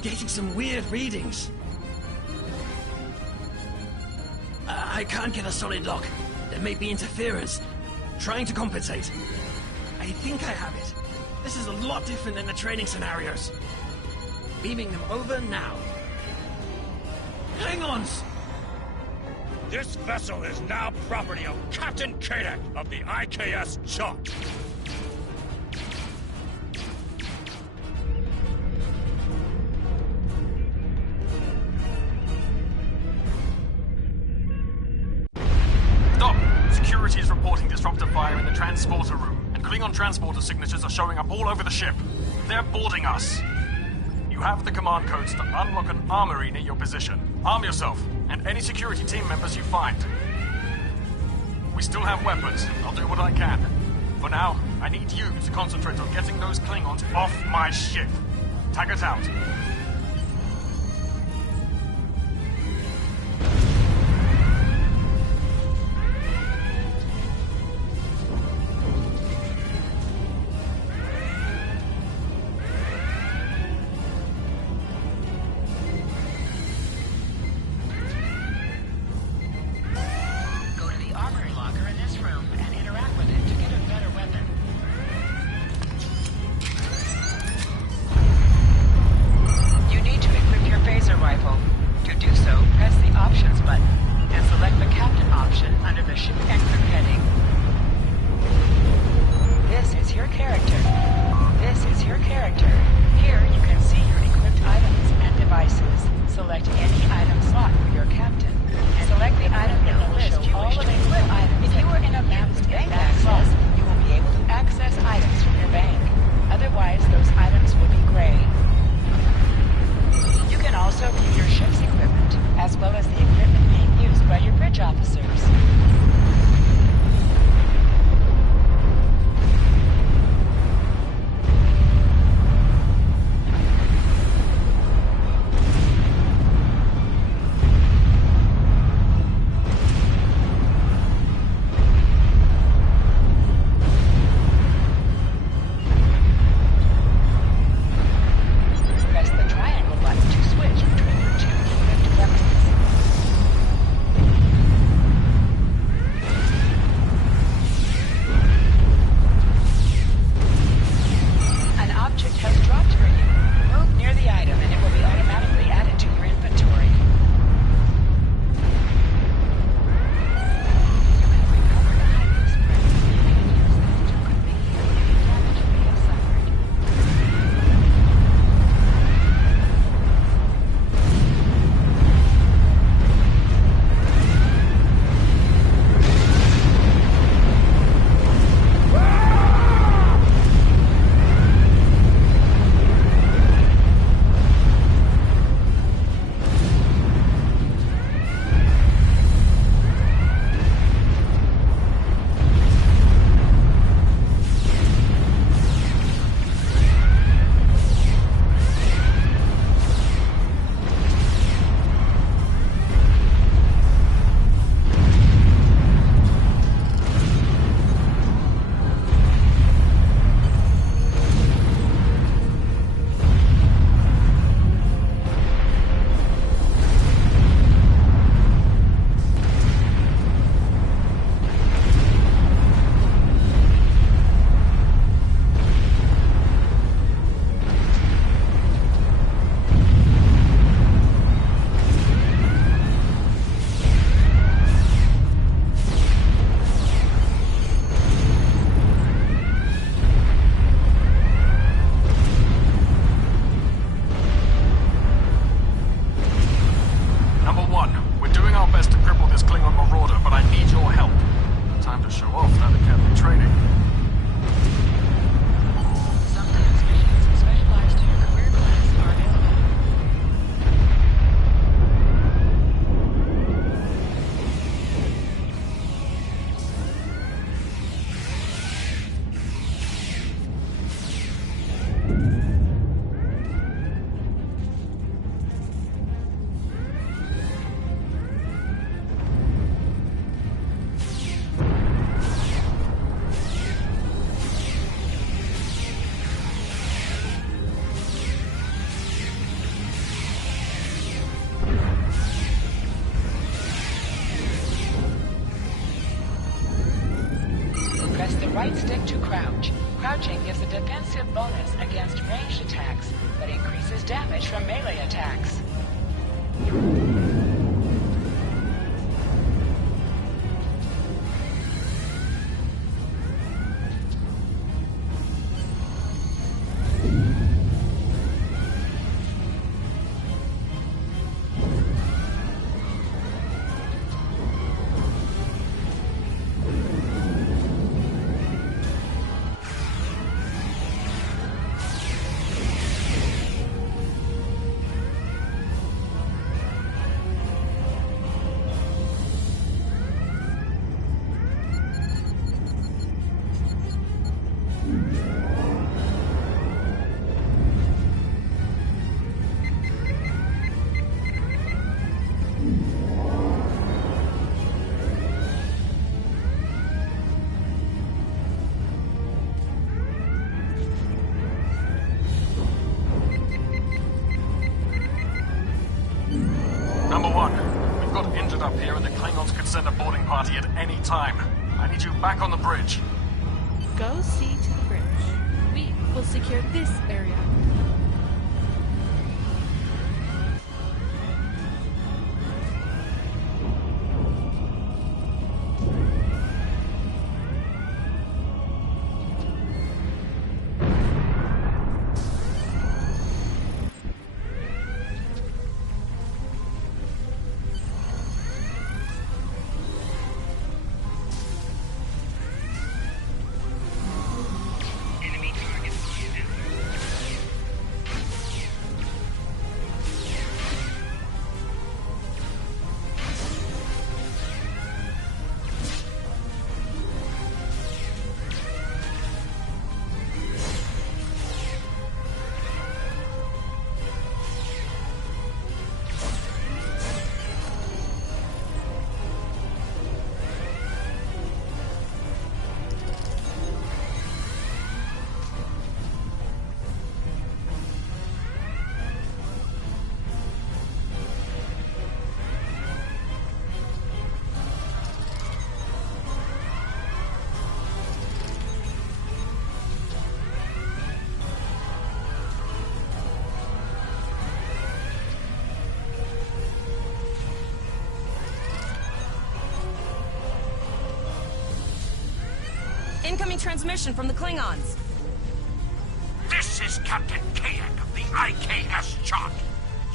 I'm getting some weird readings. I can't get a solid lock. There may be interference. Trying to compensate. I think I have it. This is a lot different than the training scenarios. Beaming them over now. Klingons! This vessel is now property of Captain Kadek of the IKS Chunk. Stop! Security is reporting disruptor fire in the transporter room, and Klingon transporter signatures are showing up all over the ship. They're boarding us. You have the command codes to unlock an armory near your position. Arm yourself, and any security team members you find. We still have weapons. I'll do what I can. For now, I need you to concentrate on getting those Klingons off my ship. Taggart out. right stick to crouch. Crouching gives a defensive bonus against ranged attacks, but increases damage from melee attacks. Number one, we've got injured up here and the Klingons could send a boarding party at any time. I need you back on the bridge. Go see to the bridge. We will secure this area. Incoming transmission from the Klingons. This is Captain Kayak of the IKS Chart.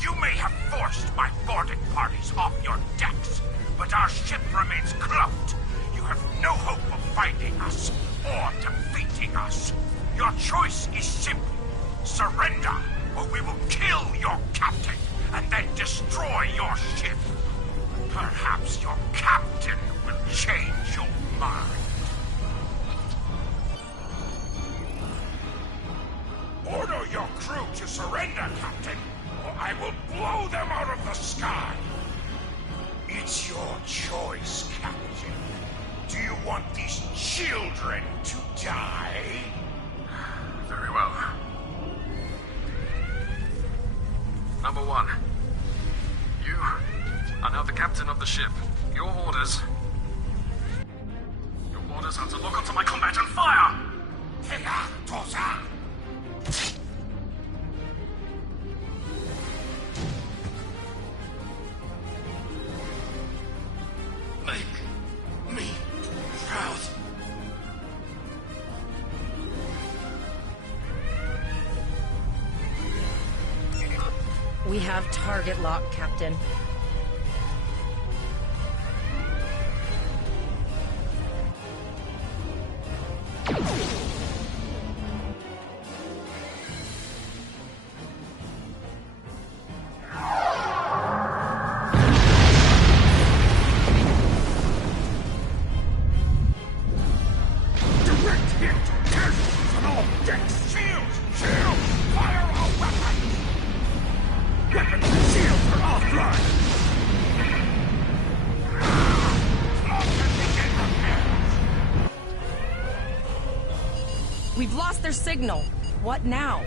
You may have forced my boarding parties off your decks, but our ship remains cloaked. You have no hope of finding us or defeating us. Your choice is simple. Surrender, or we will kill your captain and then destroy your ship. Perhaps your captain will change your mind. Order your crew to surrender, Captain, or I will blow them out of the sky. It's your choice, Captain. Do you want these children to die? Very well. Number one, you are now the captain of the ship. Your orders are to lock onto my combat and fire! Make me proud. We have target lock, Captain. We've lost their signal. What now?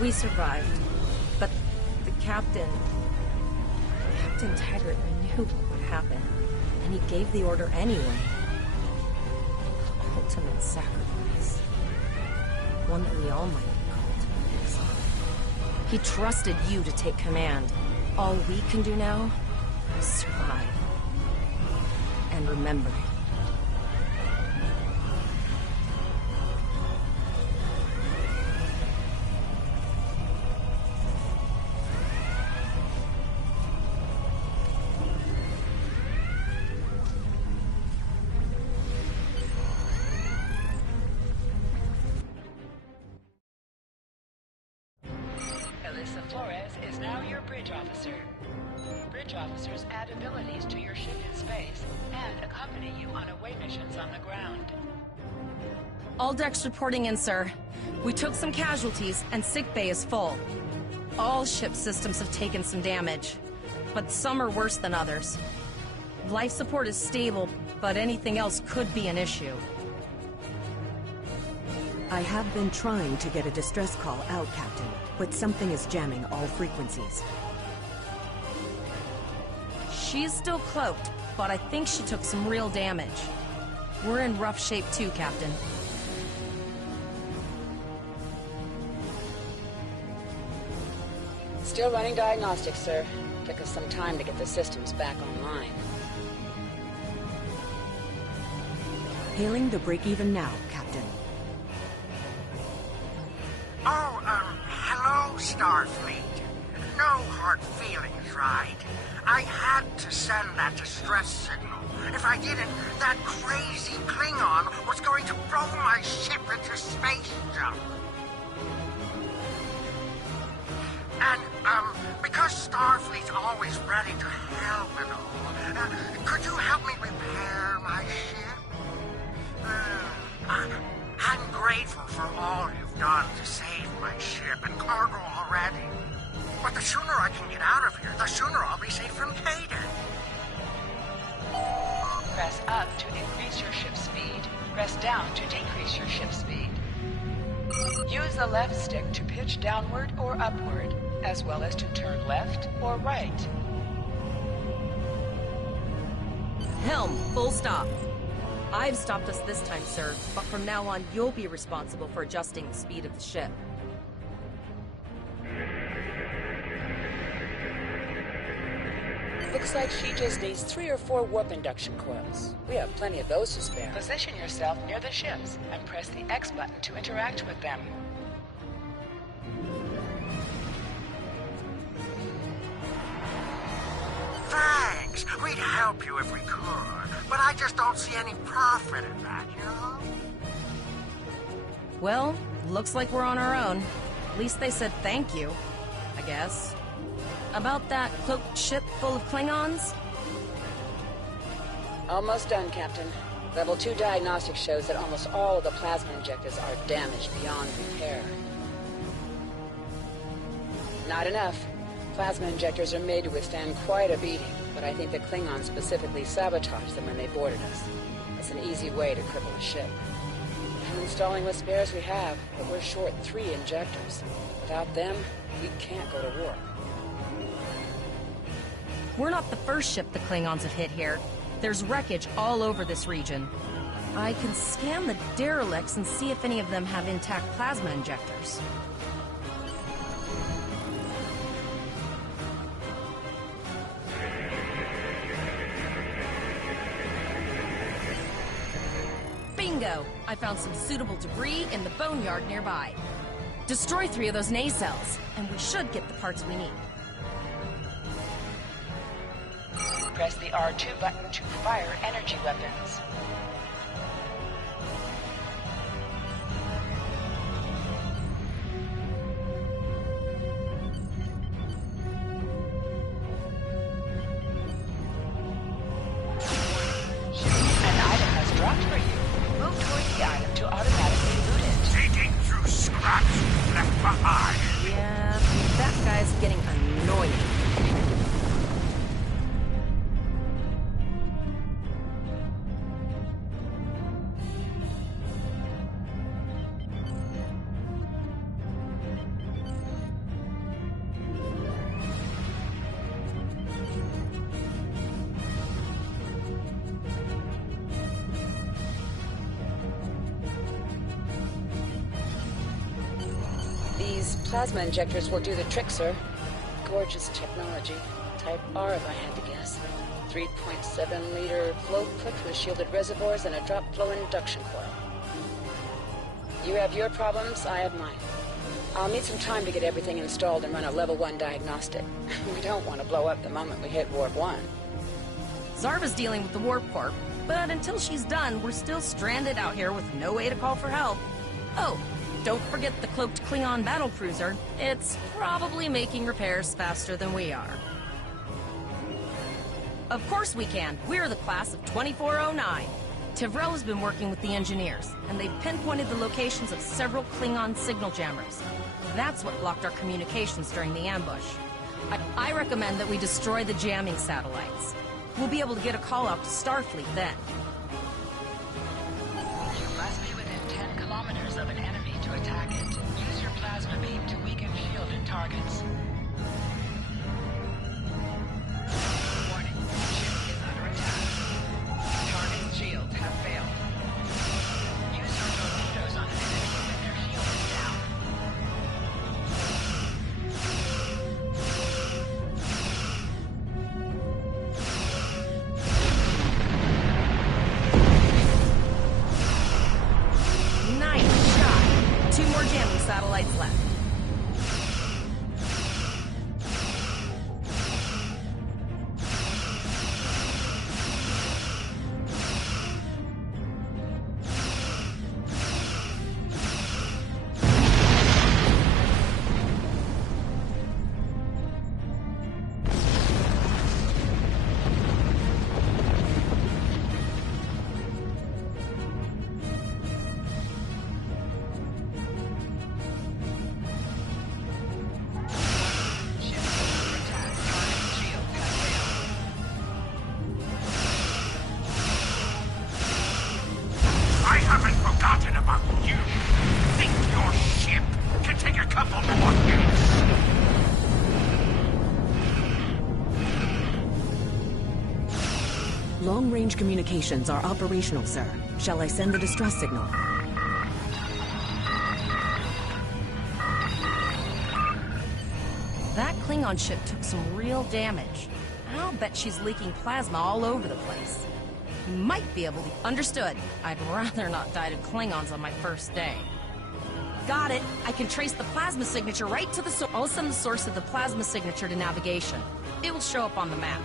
We survived. But the Captain Taggart knew what would happen. And he gave the order anyway. The ultimate sacrifice. One that we all might have called. He trusted you to take command. All we can do now is survive. And remember. Is now your bridge officer. Bridge officers add abilities to your ship in space and accompany you on away missions on the ground. All decks reporting in, sir. We took some casualties and sickbay is full. All ship systems have taken some damage, but some are worse than others. Life support is stable, but anything else could be an issue. I have been trying to get a distress call out, Captain, but something is jamming all frequencies. She's still cloaked, but I think she took some real damage. We're in rough shape too, Captain. Still running diagnostics, sir. Took us some time to get the systems back online. Hailing the break-even now, Captain. Oh, hello, Starfleet. No hard feelings, right? I had to send that distress signal. If I didn't, that crazy Klingon was going to blow my ship into space junk. And, because Starfleet's always ready to help and all, could you help me repair my ship? I'm grateful for all you've done to save my ship and cargo already. But the sooner I can get out of here, the sooner I'll be safe from Kaden. Press up to increase your ship speed. Press down to decrease your ship speed. Use the left stick to pitch downward or upward, as well as to turn left or right. Helm, full stop. I've stopped us this time, sir, but from now on, you'll be responsible for adjusting the speed of the ship. Looks like she just needs 3 or 4 warp induction coils. We have plenty of those to spare. Position yourself near the ships and press the X button to interact with them. Thanks. We'd help you if we could, but I just don't see any profit in that, you know? Well, looks like we're on our own. At least they said thank you, I guess. About that cloaked ship full of Klingons? Almost done, Captain. Level 2 diagnostics shows that almost all of the plasma injectors are damaged beyond repair. Not enough. Plasma injectors are made to withstand quite a beating, but I think the Klingons specifically sabotaged them when they boarded us. It's an easy way to cripple a ship. I'm installing what spares we have, but we're short 3 injectors. Without them, we can't go to war. We're not the first ship the Klingons have hit here. There's wreckage all over this region. I can scan the derelicts and see if any of them have intact plasma injectors. Bingo! I found some suitable debris in the boneyard nearby. Destroy 3 of those nacelles, and we should get the parts we need. Press the R2 button to fire energy weapons. An item has dropped for you. Move towards the item to automatically loot it. Digging through scraps left behind. Yeah, that guy's getting annoying. These plasma injectors will do the trick, sir. Gorgeous technology. Type R, if I had to guess. 3.7-liter flow clip with shielded reservoirs and a drop flow induction coil. You have your problems, I have mine. I'll need some time to get everything installed and run a level 1 diagnostic. We don't want to blow up the moment we hit Warp 1. Zarva's dealing with the Warp Corp, but until she's done, we're still stranded out here with no way to call for help. Oh, don't forget the cloaked Klingon battlecruiser. It's probably making repairs faster than we are. Of course we can. We're the class of 2409. Tivrel has been working with the engineers, and they've pinpointed the locations of several Klingon signal jammers. That's what blocked our communications during the ambush. I recommend that we destroy the jamming satellites. We'll be able to get a call out to Starfleet then. You must be within 10 kilometers of an enemy to attack it. Use your plasma beam to weaken shielded targets. Warning, ship is under attack. Target's shields have failed. Use your torpedoes on an enemy when their shield is down. Nice shot. 2 more jamming satellites left. I haven't forgotten about you. Think your ship can take a couple more hits? Long-range communications are operational, sir. Shall I send the distress signal? That Klingon ship took some real damage. I'll bet she's leaking plasma all over the place. Might be able to... Understood. I'd rather not die to Klingons on my first day. Got it. I can trace the plasma signature right to the source. I'll send the source of the plasma signature to navigation. It will show up on the map.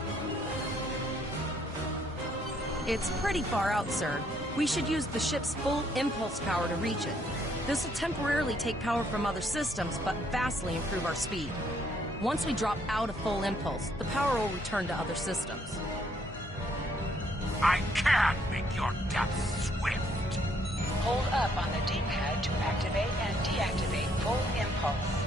It's pretty far out, sir. We should use the ship's full impulse power to reach it. This will temporarily take power from other systems, but vastly improve our speed. Once we drop out of full impulse, the power will return to other systems. I can make your death swift. Hold up on the D-pad to activate and deactivate full impulse.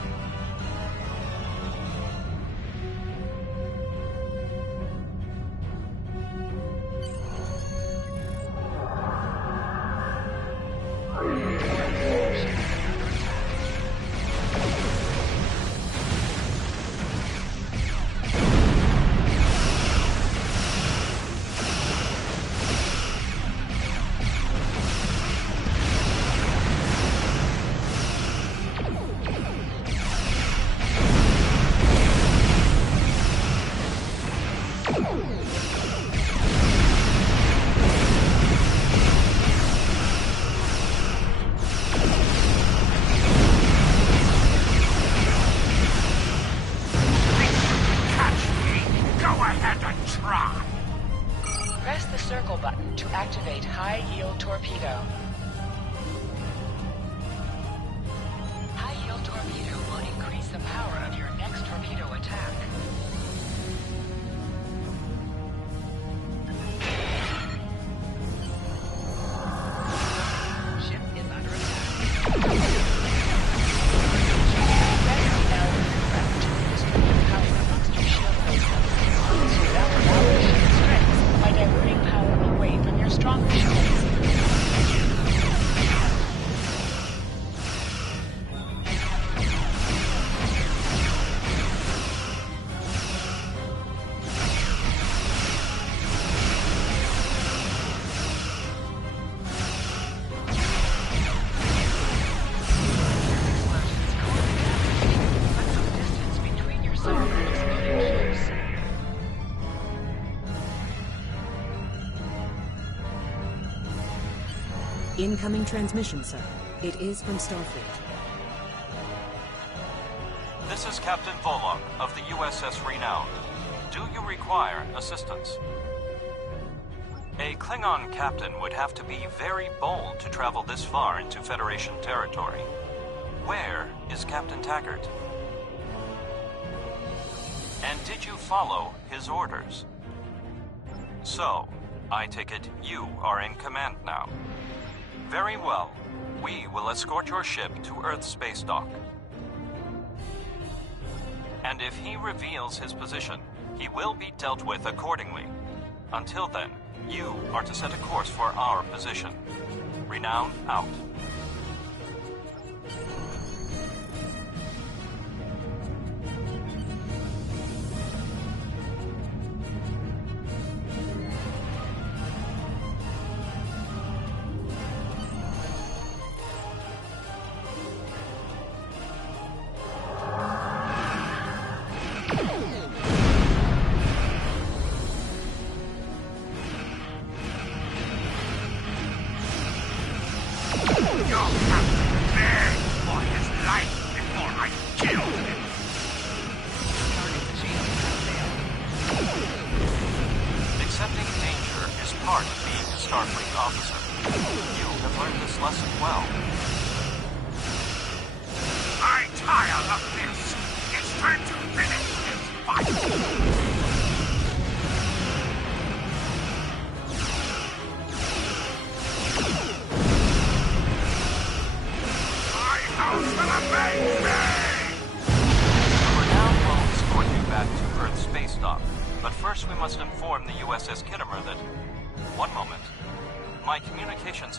Press the circle button to activate high-yield torpedo. High-yield torpedo will increase the power of your next torpedo attack. Ship is under attack. Press L left to distribute power amongst your shield bases. That will allow your ship's strength by diverting power away from your stronger shields. Incoming transmission, sir. It is from Starfleet. This is Captain Volog of the USS Renown. Do you require assistance? A Klingon captain would have to be very bold to travel this far into Federation territory. Where is Captain Taggart? And did you follow his orders? So, I take it you are in command now. Very well. We will escort your ship to Earth's space dock. And if he reveals his position, he will be dealt with accordingly. Until then, you are to set a course for our position. Renown out.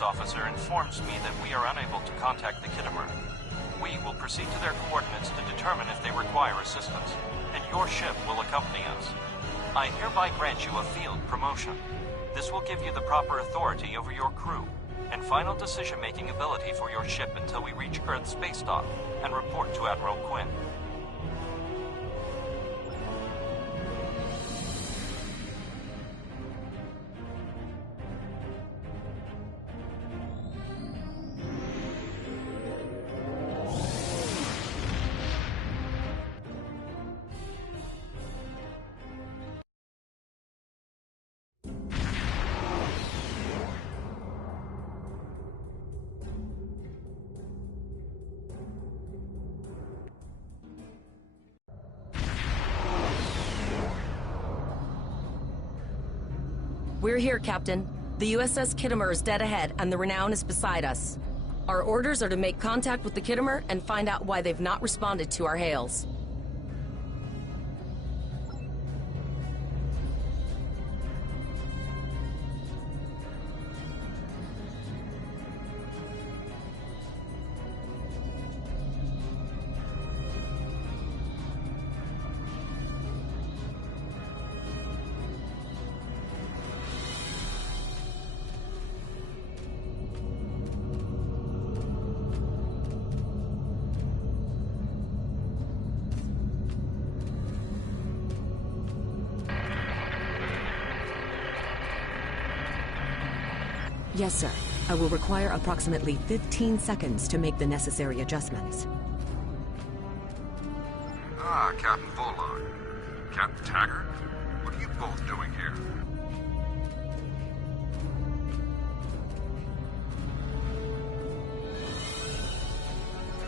Officer informs me that we are unable to contact the Kittimer. We will proceed to their coordinates to determine if they require assistance, and your ship will accompany us. I hereby grant you a field promotion. This will give you the proper authority over your crew, and final decision-making ability for your ship until we reach Earth's space dock and report to Admiral Quinn. We're here, Captain. The USS Kittimer is dead ahead, and the Renown is beside us. Our orders are to make contact with the Kittimer and find out why they've not responded to our hails. Yes, sir. I will require approximately 15 seconds to make the necessary adjustments. Ah, Captain Volog. Captain Taggart? What are you both doing here?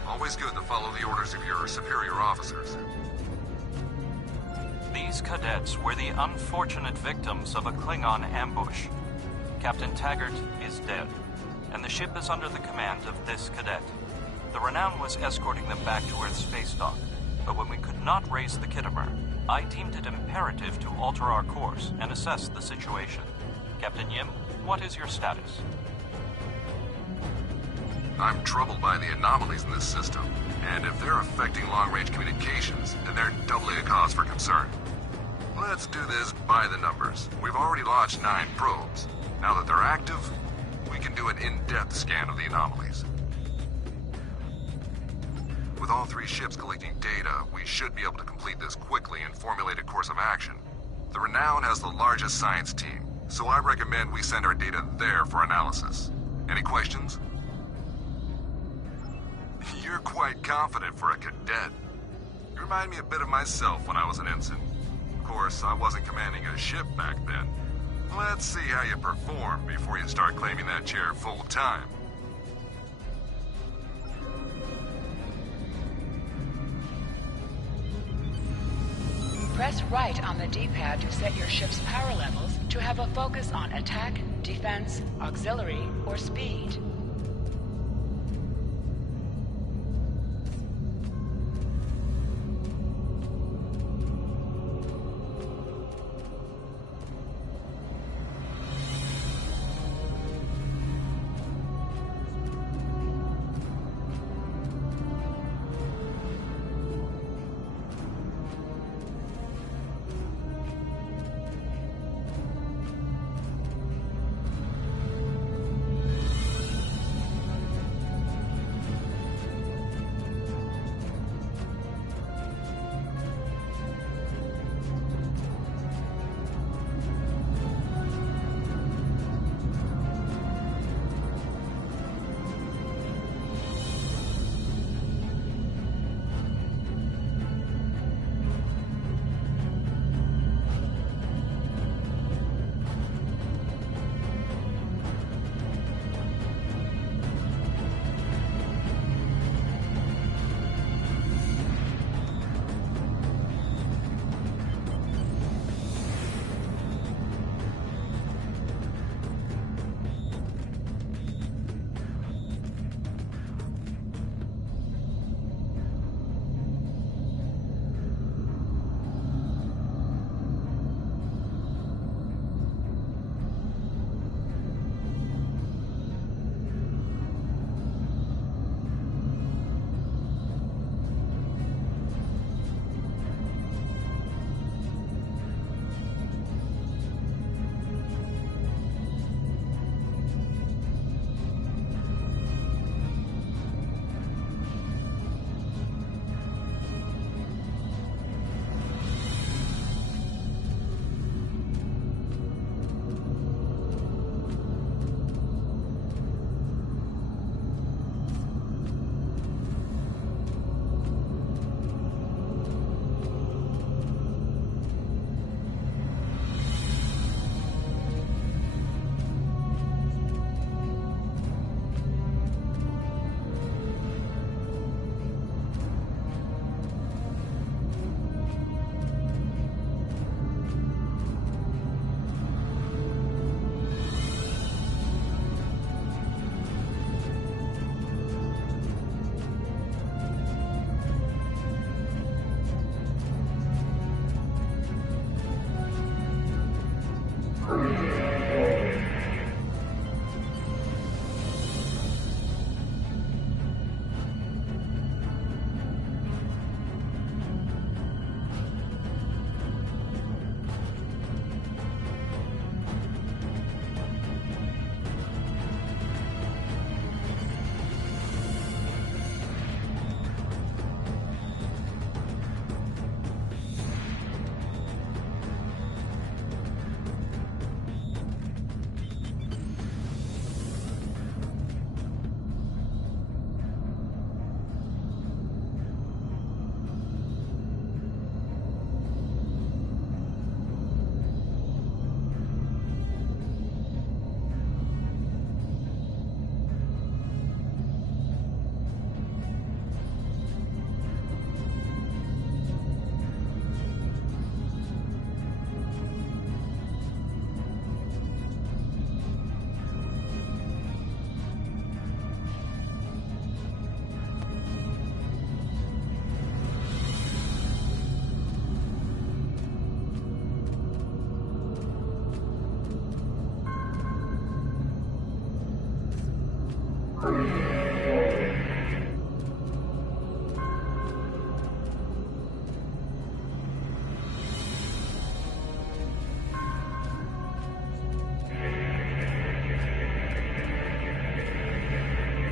Always good to follow the orders of your superior officers. These cadets were the unfortunate victims of a Klingon ambush. Captain Taggart is dead, and the ship is under the command of this cadet. The Renown was escorting them back to Earth's space dock, but when we could not raise the Kittimer, I deemed it imperative to alter our course and assess the situation. Captain Yim, what is your status? I'm troubled by the anomalies in this system, and if they're affecting long-range communications, then they're doubly a cause for concern. Let's do this by the numbers. We've already launched 9 probes. Now that they're active, we can do an in-depth scan of the anomalies. With all 3 ships collecting data, we should be able to complete this quickly and formulate a course of action. The Renown has the largest science team, so I recommend we send our data there for analysis. Any questions? You're quite confident for a cadet. You remind me a bit of myself when I was an ensign. Of course, I wasn't commanding a ship back then. Let's see how you perform before you start claiming that chair full time. Press right on the D-pad to set your ship's power levels to have a focus on attack, defense, auxiliary, or speed.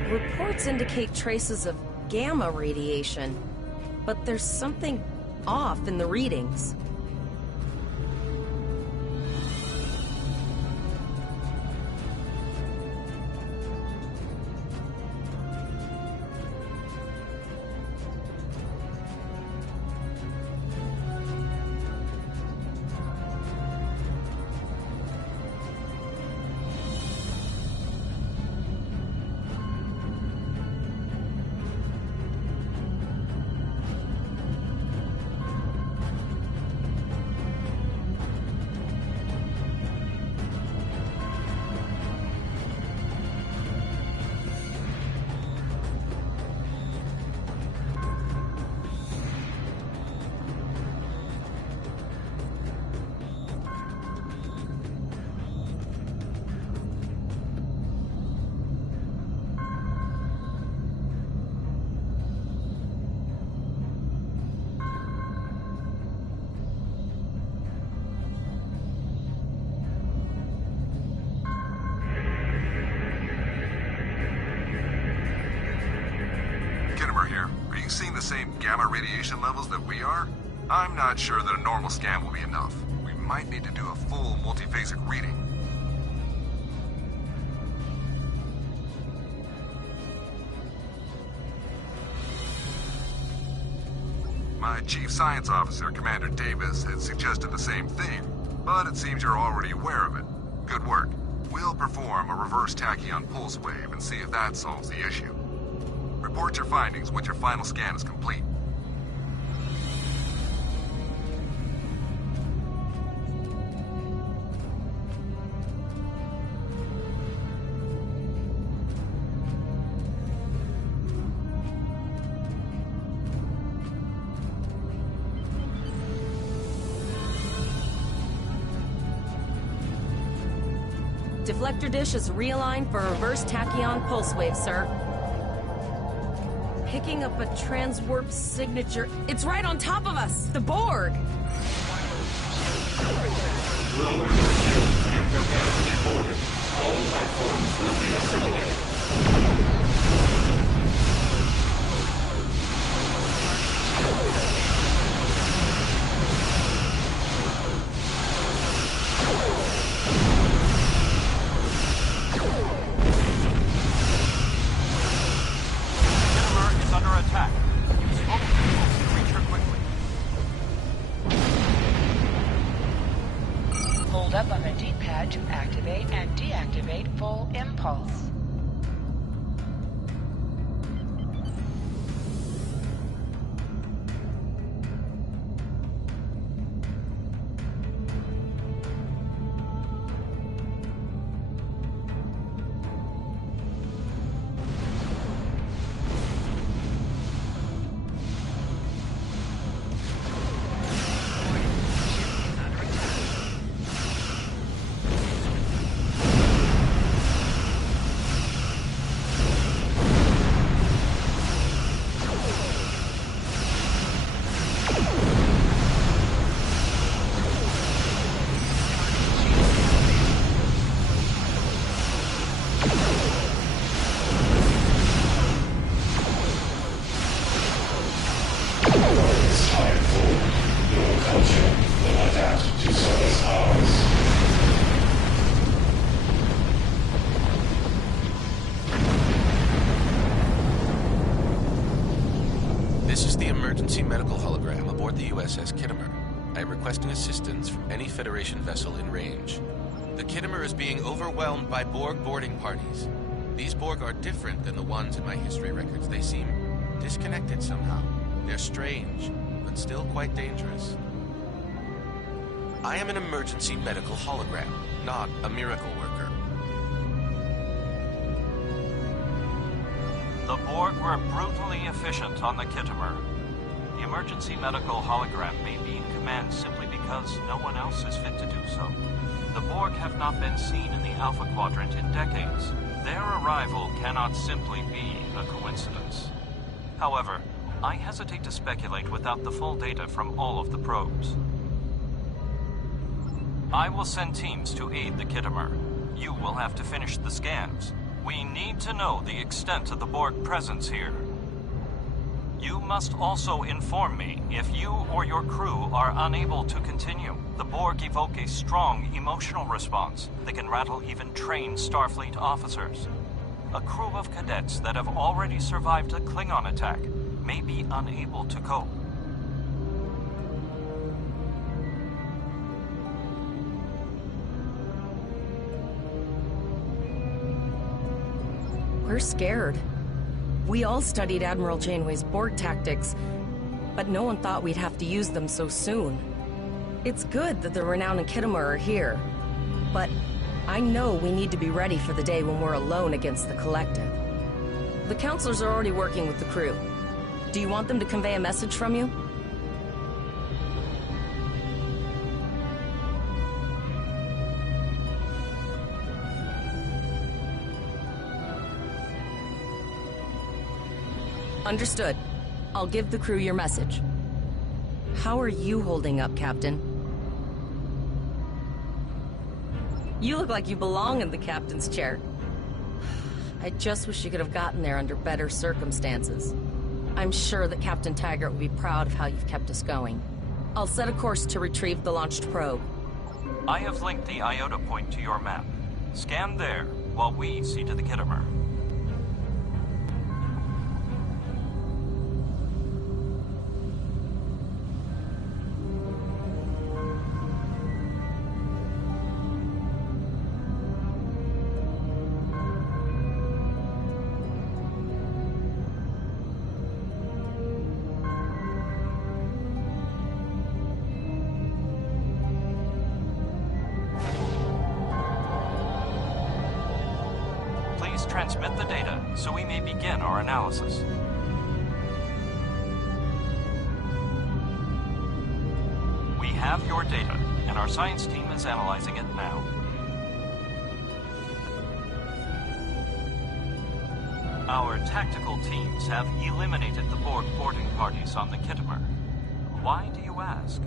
Reports indicate traces of gamma radiation, but there's something off in the readings. here. Are you seeing the same gamma radiation levels that we are? I'm not sure that a normal scan will be enough. We might need to do a full multiphasic reading. My Chief Science Officer, Commander Davis, had suggested the same thing, but it seems you're already aware of it. Good work. We'll perform a reverse tachyon pulse wave and see if that solves the issue. Report your findings once your final scan is complete. Deflector dish is realigned for a reverse tachyon pulse wave, sir. Picking up a transwarp signature. It's right on top of us! The Borg! Hold up on the D-pad to activate and deactivate full impulse. This is the emergency medical hologram aboard the USS Kittimer. I am requesting assistance from any Federation vessel in range. The Kittimer is being overwhelmed by Borg boarding parties. These Borg are different than the ones in my history records. They seem disconnected somehow. They're strange, but still quite dangerous. I am an emergency medical hologram, not a miracle worker. The Borg were brutally efficient on the Kittimer. The emergency medical hologram may be in command simply because no one else is fit to do so. The Borg have not been seen in the Alpha Quadrant in decades. Their arrival cannot simply be a coincidence. However, I hesitate to speculate without the full data from all of the probes. I will send teams to aid the Kittimer. You will have to finish the scans. We need to know the extent of the Borg presence here. You must also inform me if you or your crew are unable to continue. The Borg evoke a strong emotional response that can rattle even trained Starfleet officers. A crew of cadets that have already survived a Klingon attack may be unable to cope. We're scared. We all studied Admiral Janeway's Borg tactics, but no one thought we'd have to use them so soon. It's good that the Renown and Kittimer are here, but I know we need to be ready for the day when we're alone against the Collective. The counselors are already working with the crew. Do you want them to convey a message from you? Understood. I'll give the crew your message. How are you holding up, Captain? You look like you belong in the captain's chair. I just wish you could have gotten there under better circumstances. I'm sure that Captain Taggart will be proud of how you've kept us going. I'll set a course to retrieve the launched probe. I have linked the Iota point to your map. Scan there, while we see to the Kittimer. Transmit the data so we may begin our analysis. We have your data, and our science team is analyzing it now. Our tactical teams have eliminated the Borg boarding parties on the Kittimer. Why do you ask?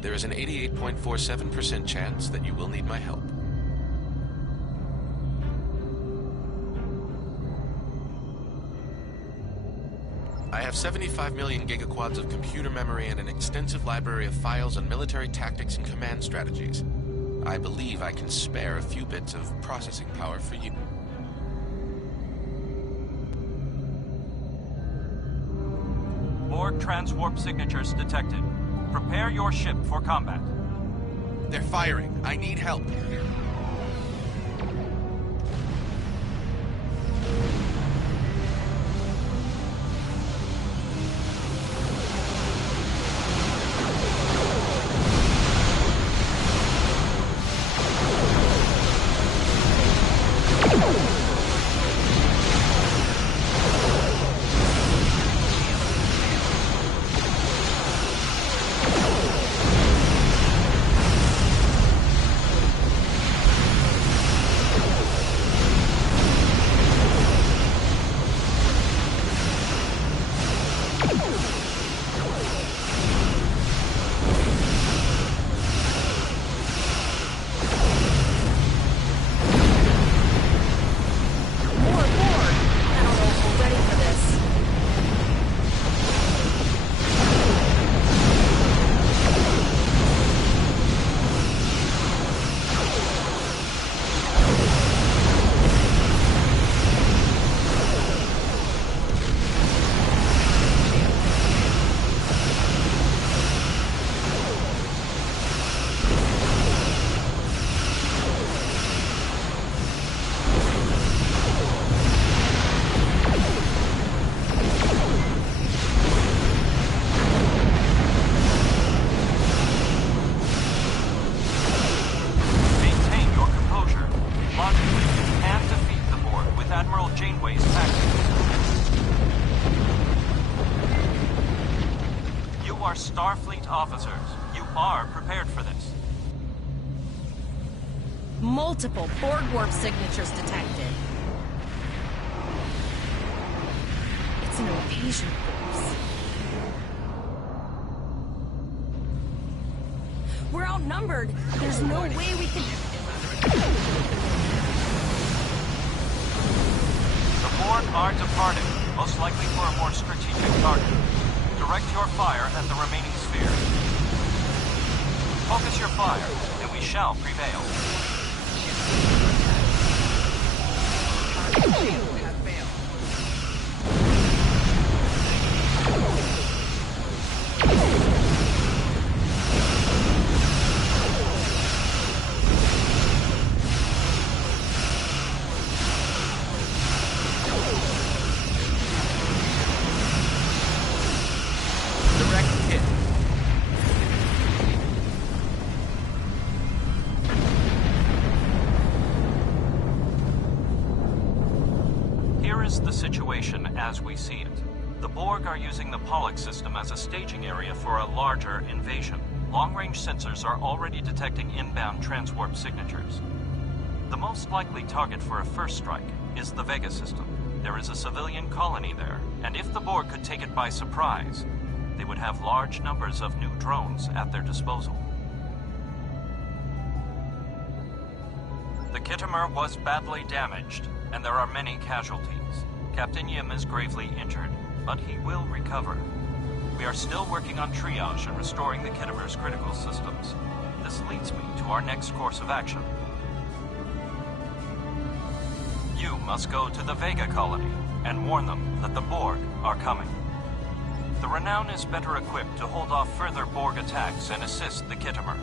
There is an 88.47% chance that you will need my help. I have 75 million gigaquads of computer memory and an extensive library of files on military tactics and command strategies. I believe I can spare a few bits of processing power for you. Borg transwarp signatures detected. Prepare your ship for combat. They're firing. I need help. Starfleet officers, you are prepared for this. Multiple Borg warp signatures detected. It's an invasion force. We're outnumbered. There's no way we can... The Borg are departing, most likely for a more strategic target. Direct your fire at the remaining sphere. Focus your fire, and we shall prevail. As we see it. The Borg are using the Pihkel system as a staging area for a larger invasion. Long-range sensors are already detecting inbound transwarp signatures. The most likely target for a first strike is the Vega system. There is a civilian colony there, and if the Borg could take it by surprise, they would have large numbers of new drones at their disposal. The Kittimer was badly damaged, and there are many casualties. Captain Yim is gravely injured, but he will recover. We are still working on triage and restoring the Kittimer's critical systems. This leads me to our next course of action. You must go to the Vega colony and warn them that the Borg are coming. The Renown is better equipped to hold off further Borg attacks and assist the Kittimer.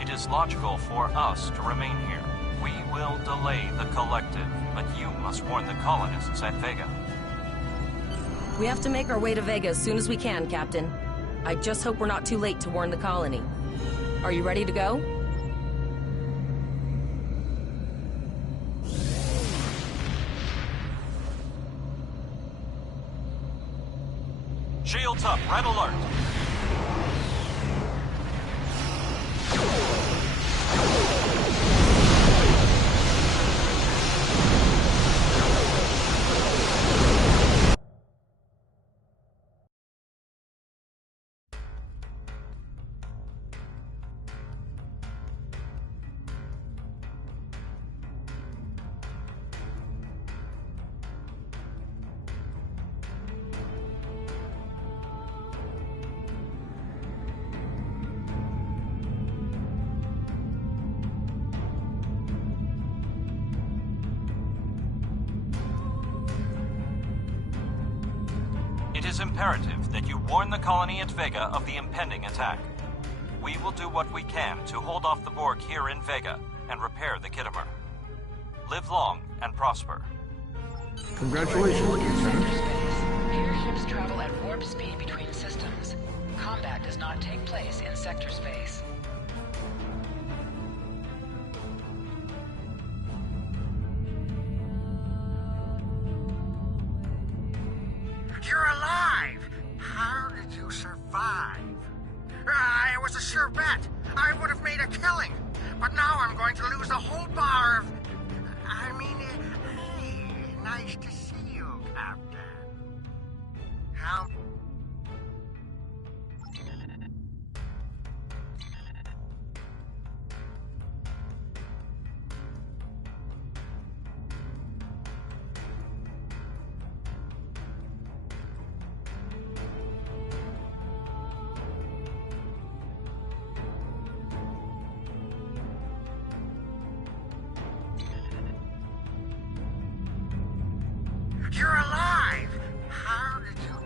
It is logical for us to remain here. We will delay the Collective, but you must warn the colonists at Vega. We have to make our way to Vega as soon as we can, Captain. I just hope we're not too late to warn the colony. Are you ready to go? Shields up, red alert. It is imperative that you warn the colony at Vega of the impending attack. We will do what we can to hold off the Borg here in Vega and repair the Kittimer. Live long and prosper. Congratulations, Lieutenant. Air ships travel at warp speed between systems. Combat does not take place in sector space. You're alive! How did you survive? It was a sure bet. I would have made a killing. But now I'm going to lose the whole bar of... hey, nice to see you, Captain. How... You're alive! How did you...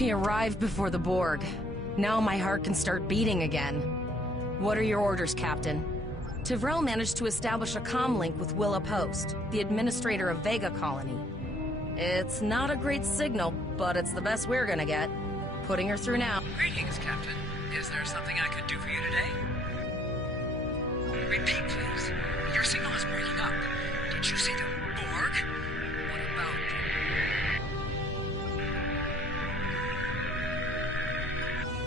We arrived before the Borg. Now my heart can start beating again. What are your orders, Captain? Tivrell managed to establish a comm link with Willa Post, the administrator of Vega Colony. It's not a great signal, but it's the best we're gonna get. Putting her through now. Greetings, Captain. Is there something I could do for you today? Repeat, please. Your signal is breaking up. Did you say the Borg? What about...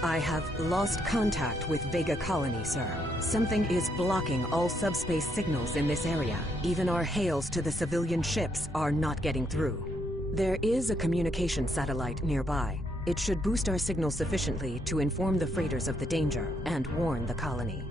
I have lost contact with Vega Colony, sir. Something is blocking all subspace signals in this area. Even our hails to the civilian ships are not getting through. There is a communication satellite nearby. It should boost our signal sufficiently to inform the freighters of the danger and warn the colony.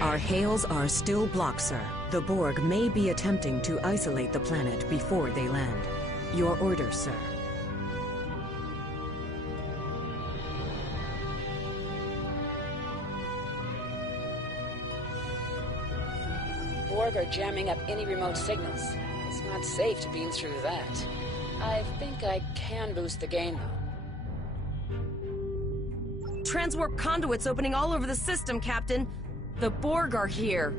Our hails are still blocked, sir. The Borg may be attempting to isolate the planet before they land. Your orders, sir. Borg are jamming up any remote signals. It's not safe to beam through that. I think I can boost the gain, though. Transwarp conduits opening all over the system, Captain. The Borg are here.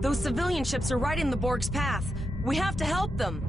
Those civilian ships are right in the Borg's path. We have to help them.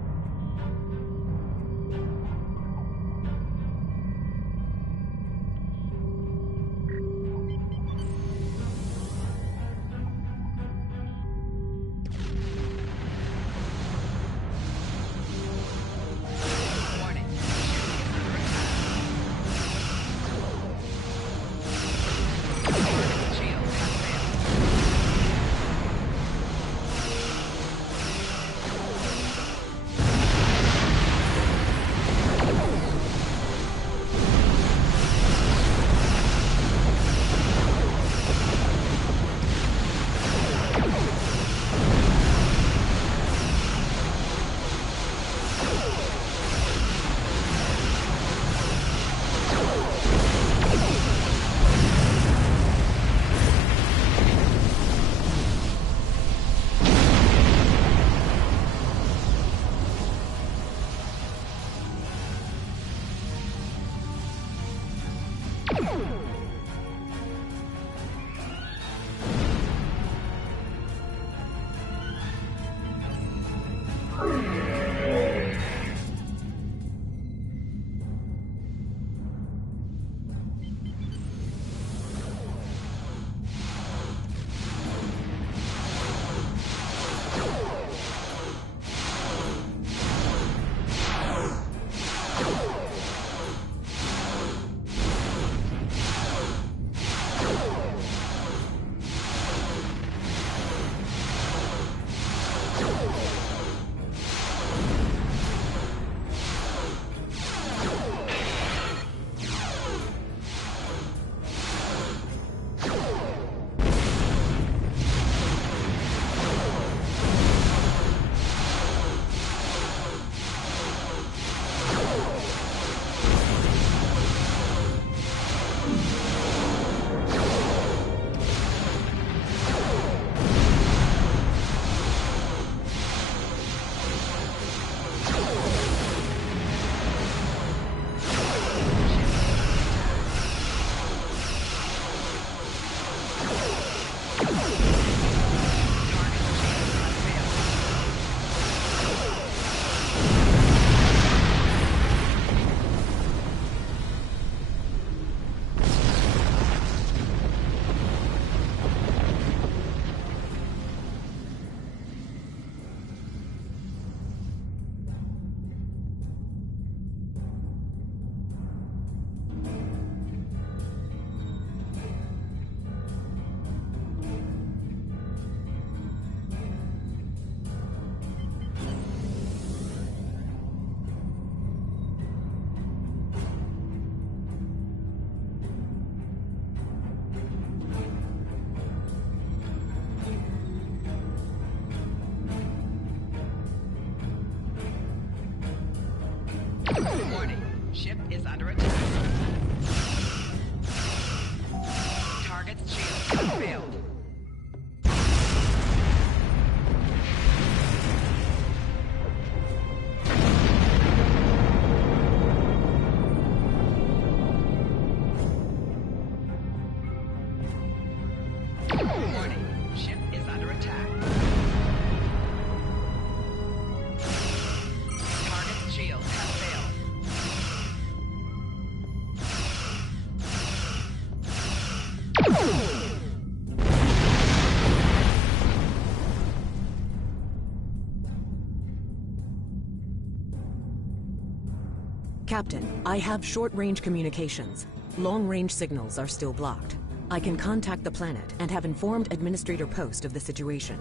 Captain, I have short-range communications. Long-range signals are still blocked. I can contact the planet and have informed Administrator Post of the situation.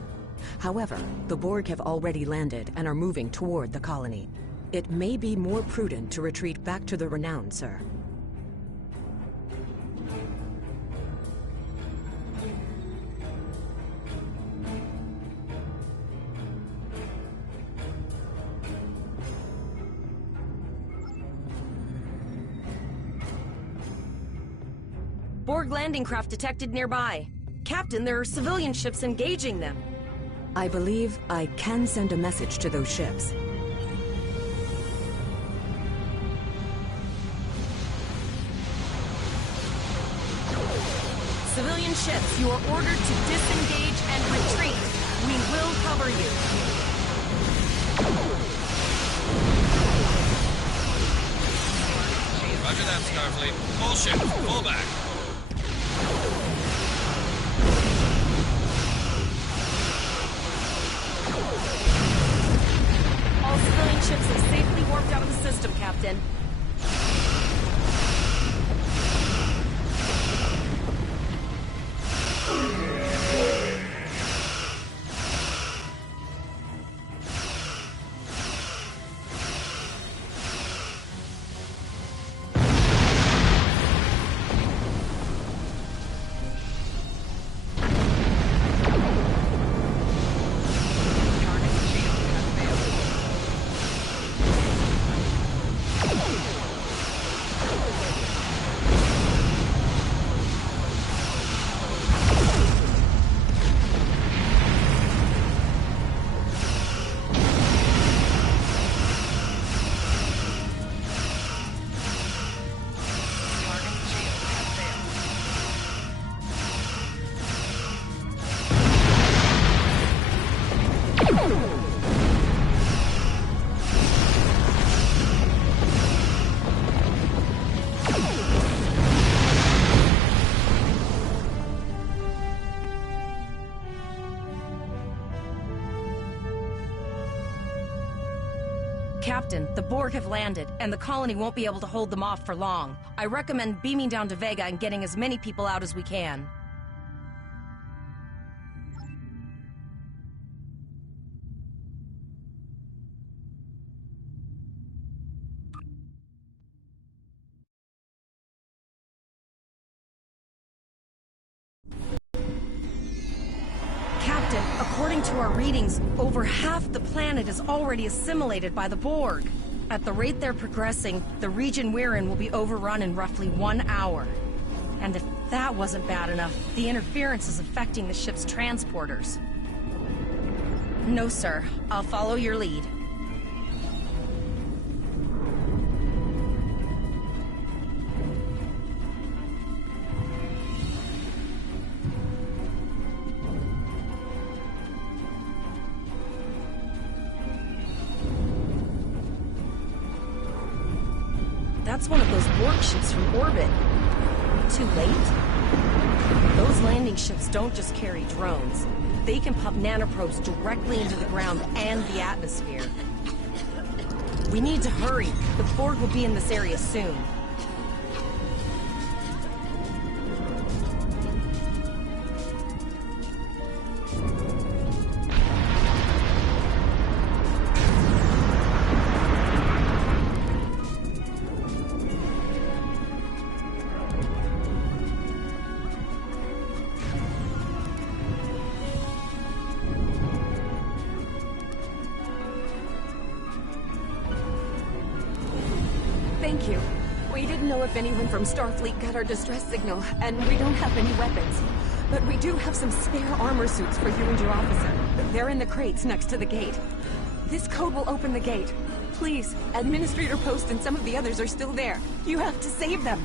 However, the Borg have already landed and are moving toward the colony. It may be more prudent to retreat back to the Renown, sir. Borg landing craft detected nearby. Captain, there are civilian ships engaging them. I believe I can send a message to those ships. Civilian ships, you are ordered to disengage and retreat. We will cover you. Roger that, Starfleet. All ships, pull back. All civilian ships have safely warped out of the system, Captain. Captain, the Borg have landed, and the colony won't be able to hold them off for long. I recommend beaming down to Vega and getting as many people out as we can. According to our readings, over half the planet is already assimilated by the Borg. At the rate they're progressing, the region we're in will be overrun in roughly 1 hour. And if that wasn't bad enough, the interference is affecting the ship's transporters. No, sir. I'll follow your lead. That's one of those Borg ships from orbit. Too late? Those landing ships don't just carry drones. They can pump nanoprobes directly into the ground and the atmosphere. We need to hurry. The Borg will be in this area soon. Thank you. We didn't know if anyone from Starfleet got our distress signal, and we don't have any weapons. But we do have some spare armor suits for you and your officer. They're in the crates next to the gate. This code will open the gate. Please, Administrator Post and some of the others are still there. You have to save them.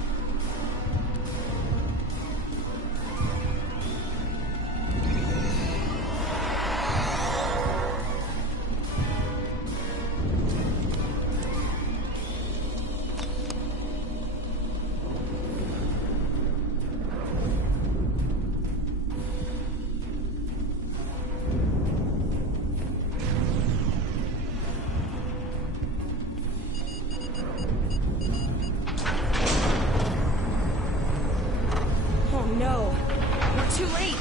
no. We're too late.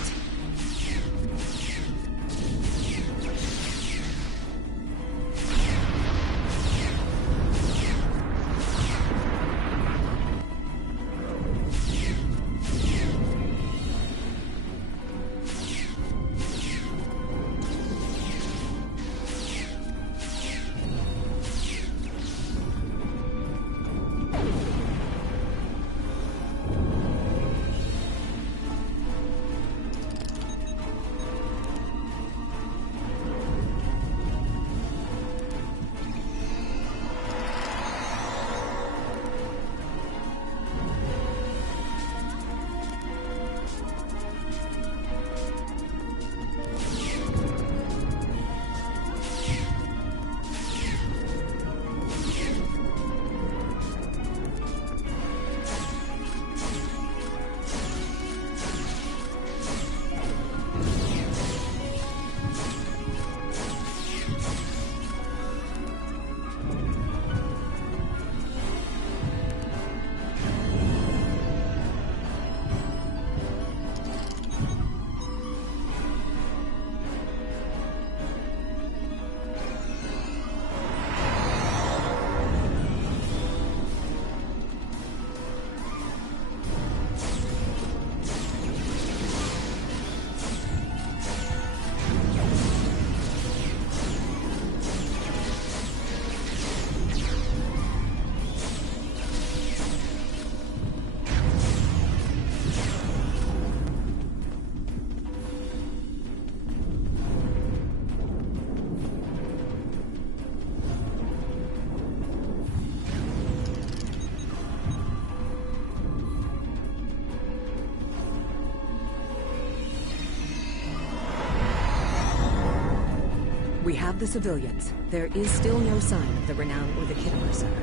We have the civilians. There is still no sign of the Renown or the Kittimer Center.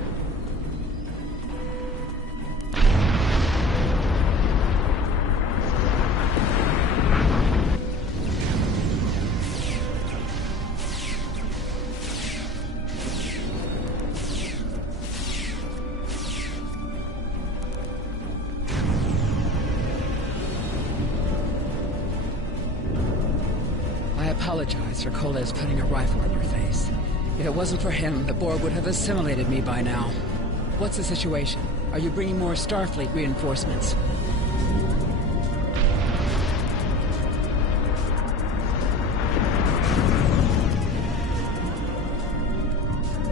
I apologize for Koles putting a rifle in your face. If it wasn't for him, the Borg would have assimilated me by now. What's the situation? Are you bringing more Starfleet reinforcements?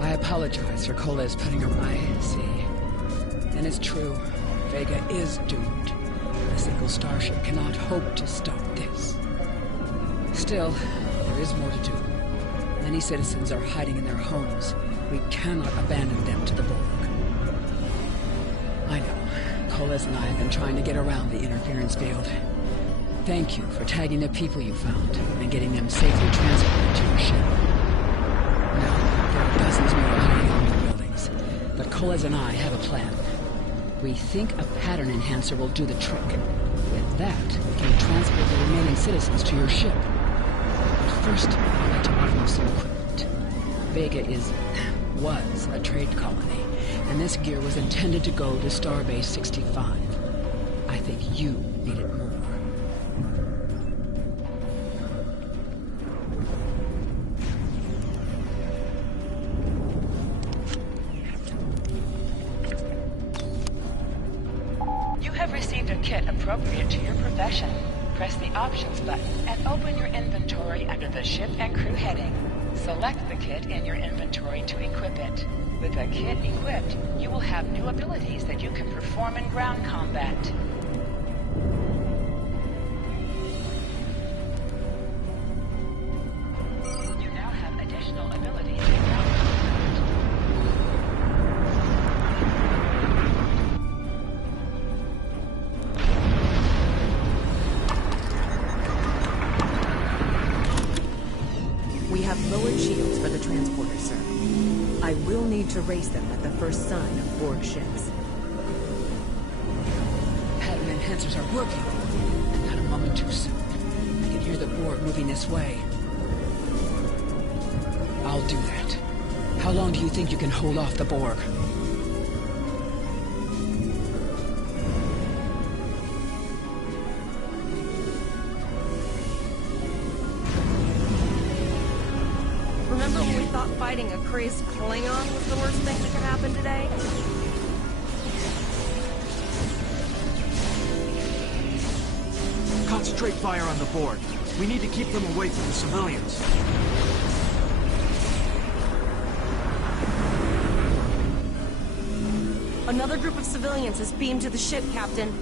I apologize for Koles putting a... I see. And it's true. Vega is doomed. A single starship cannot hope to stop this. Still, there is more to do. Many citizens are hiding in their homes. We cannot abandon them to the Borg. I know. Koles and I have been trying to get around the interference field. Thank you for tagging the people you found and getting them safely transported to your ship. Now, there are dozens more hiding on the buildings, but Koles and I have a plan. We think a pattern enhancer will do the trick. With that, we can transport the remaining citizens to your ship. First, I'd like to offer you some equipment. Vega was a trade colony, and this gear was intended to go to Starbase 65. I think you need it more. You have received a kit appropriate to your profession. Press the Options button and open your inventory under the Ship and Crew heading. Select the kit in your inventory to equip it. With a kit equipped, you will have new abilities that you can perform in ground combat. You now have additional abilities in ground combat. We have lowered shields for the transporter, sir. I will need to raise them at the first sign of Borg ships. Pattern enhancers are working. And not a moment too soon. I can hear the Borg moving this way. I'll do that. How long do you think you can hold off the Borg? thought fighting a crazed Klingon was the worst thing that could happen today? Concentrate fire on the Borg. We need to keep them away from the civilians. Another group of civilians is beamed to the ship, Captain.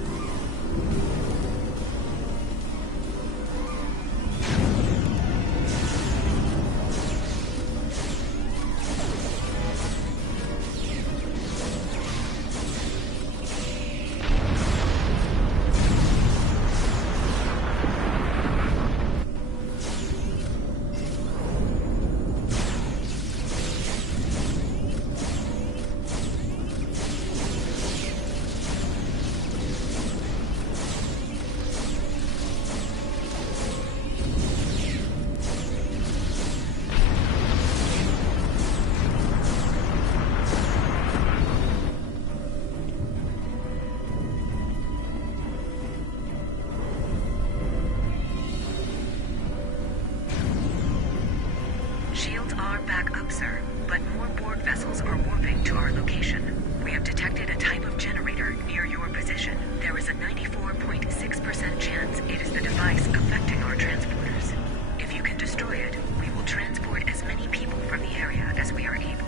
Shields are back up, sir, but more Borg vessels are warping to our location. We have detected a type of generator near your position. There is a 94.6% chance it is the device affecting our transporters. If you can destroy it, we will transport as many people from the area as we are able.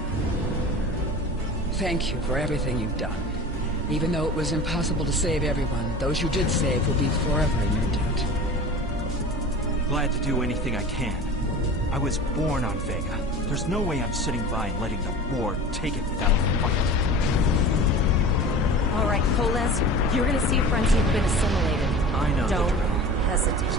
Thank you for everything you've done. Even though it was impossible to save everyone, those you did save will be forever in your debt. Glad to do anything I can. I was born on Vega. There's no way I'm sitting by and letting the Borg take it without a fight. All right, Coles, you're gonna see friends who've been assimilated. I know. Don't hesitate.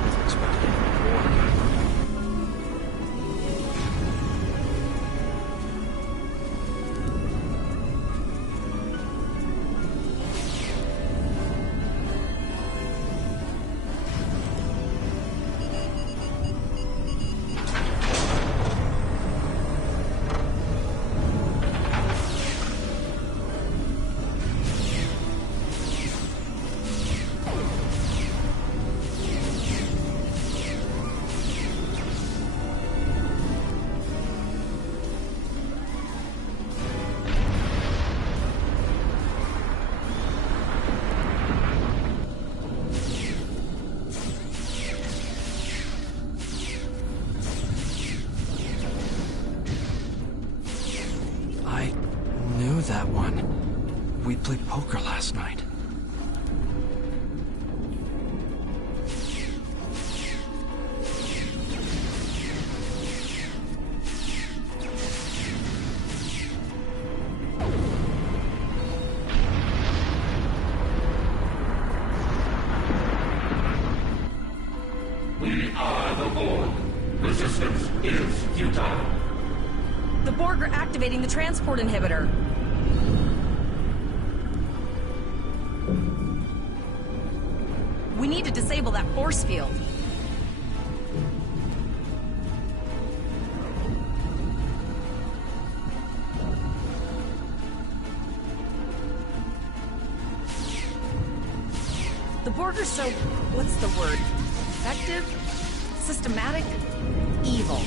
That one. We played poker last night. We are the Borg. Resistance is futile. The Borg are activating the transport inhibitor. We need to disable that force field. The Borg are so... what's the word? Effective? Systematic? Evil.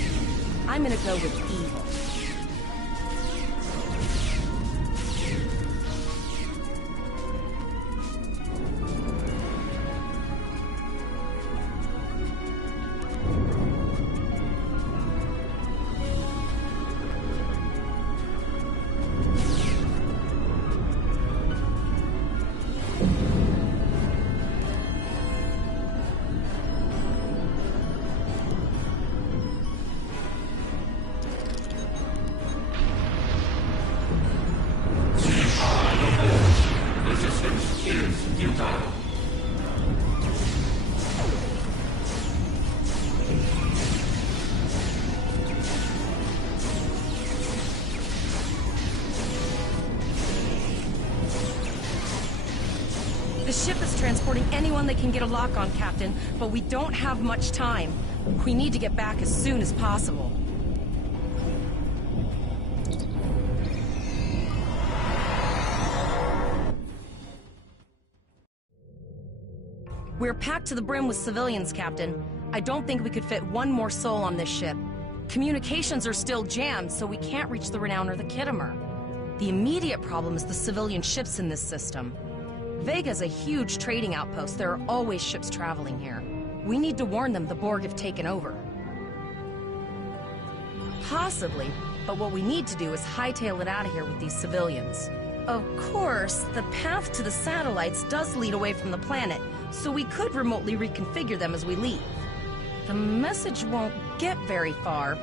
I'm gonna go with evil. The ship is transporting anyone they can get a lock on, Captain, but we don't have much time. We need to get back as soon as possible. We're packed to the brim with civilians, Captain. I don't think we could fit one more soul on this ship. Communications are still jammed, so we can't reach the Renown or the Kittimer. The immediate problem is the civilian ships in this system. Vega's a huge trading outpost. There are always ships traveling here. We need to warn them the Borg have taken over. Possibly, but what we need to do is hightail it out of here with these civilians. Of course, the path to the satellites does lead away from the planet, so we could remotely reconfigure them as we leave. The message won't get very far,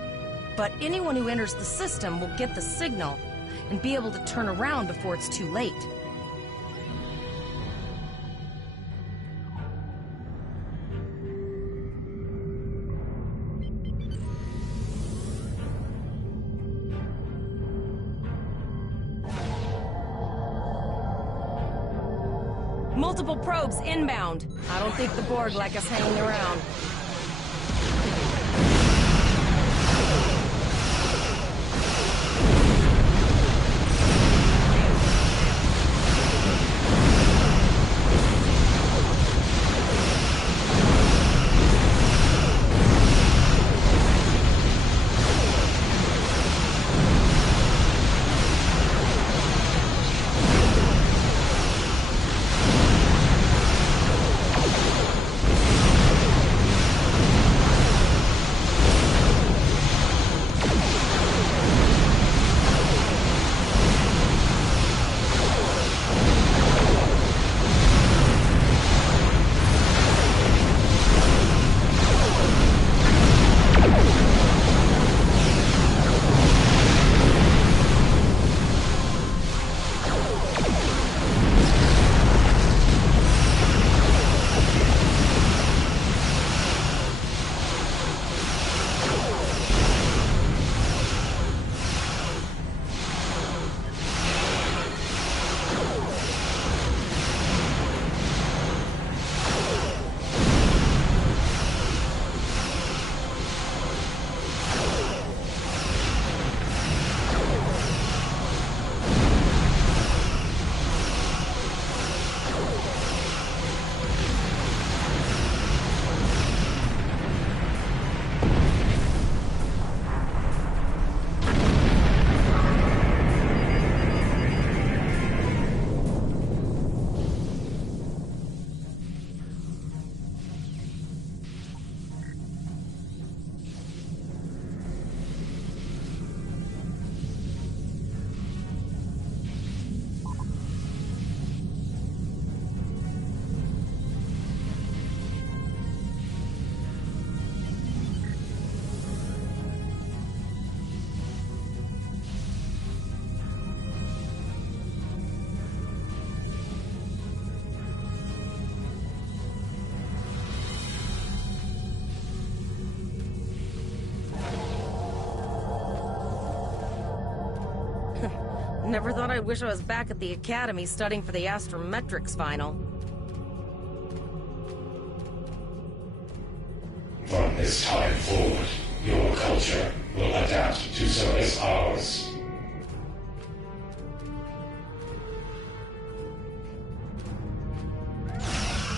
but anyone who enters the system will get the signal and be able to turn around before it's too late. Multiple probes inbound. I don't think the Borg like us hanging around. Never thought I'd wish I was back at the Academy studying for the astrometrics final. From this time forward, your culture will adapt to so as ours.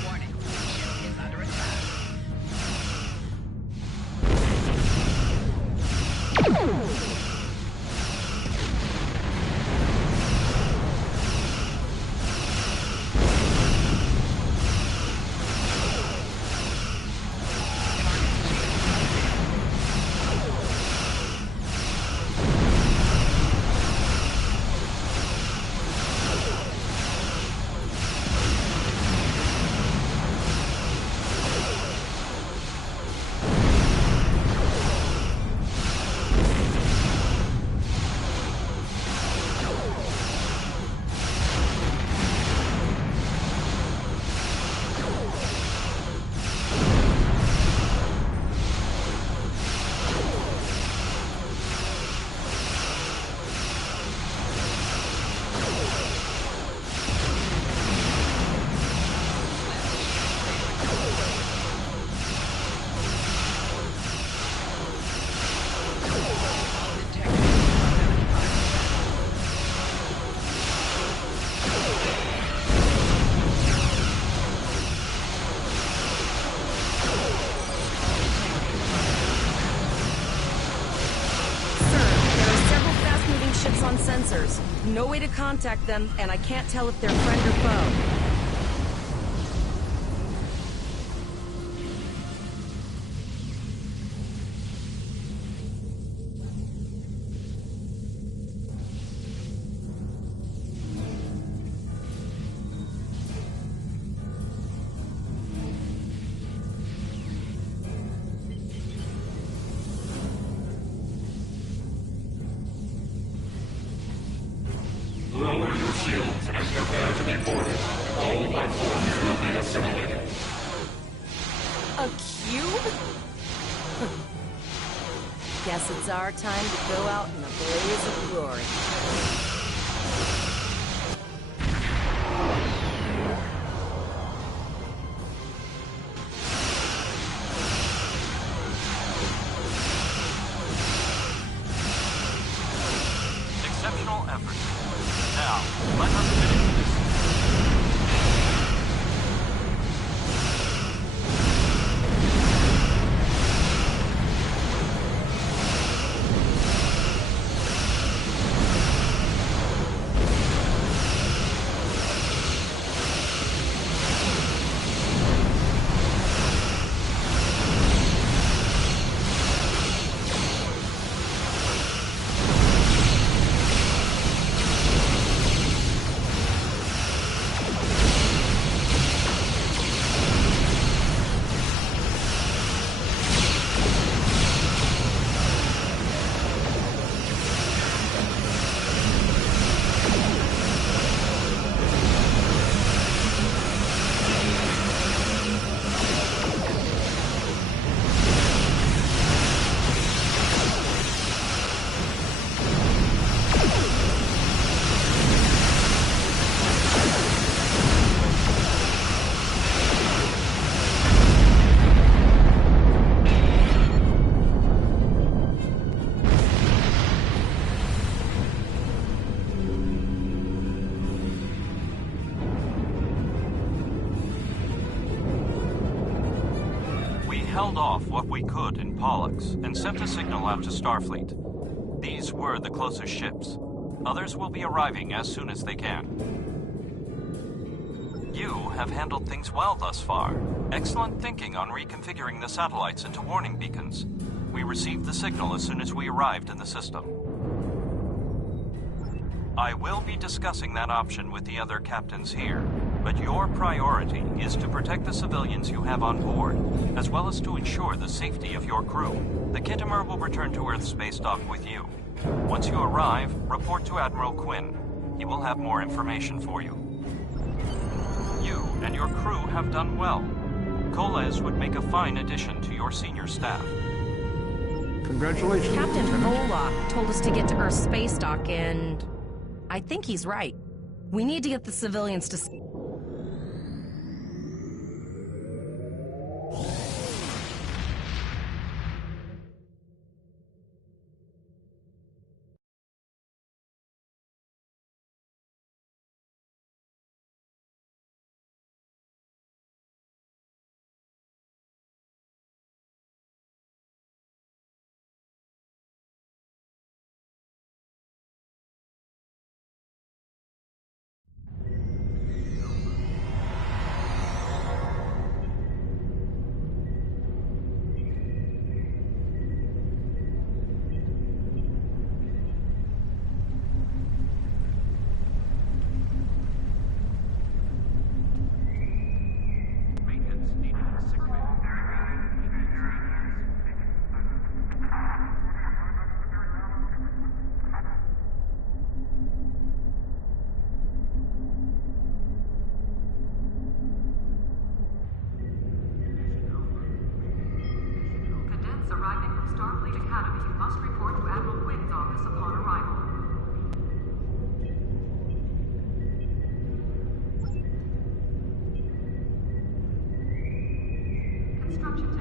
Warning, ship is under attack. sensors. No way to contact them, and I can't tell if they're friend or foe. Lower your shields and prepare to be boarded. All life forms will be assimilated. A cube? Guess it's our time to go out in a blaze of glory. Exceptional effort. Now, let us finish this. Held off what we could in Pollux and sent a signal out to Starfleet. These were the closest ships. Others will be arriving as soon as they can. You have handled things well thus far. Excellent thinking on reconfiguring the satellites into warning beacons. We received the signal as soon as we arrived in the system. I will be discussing that option with the other captains here, but your priority is to protect the civilians you have on board, as well as to ensure the safety of your crew. The Kittimer will return to Earth's space dock with you. Once you arrive, report to Admiral Quinn. He will have more information for you. You and your crew have done well. Koles would make a fine addition to your senior staff. Congratulations, Captain Lieutenant. Olak told us to get to Earth's space dock, and I think he's right. We need to get the civilians to... Arriving from Starfleet Academy must report to Admiral Quinn's office upon arrival. Construction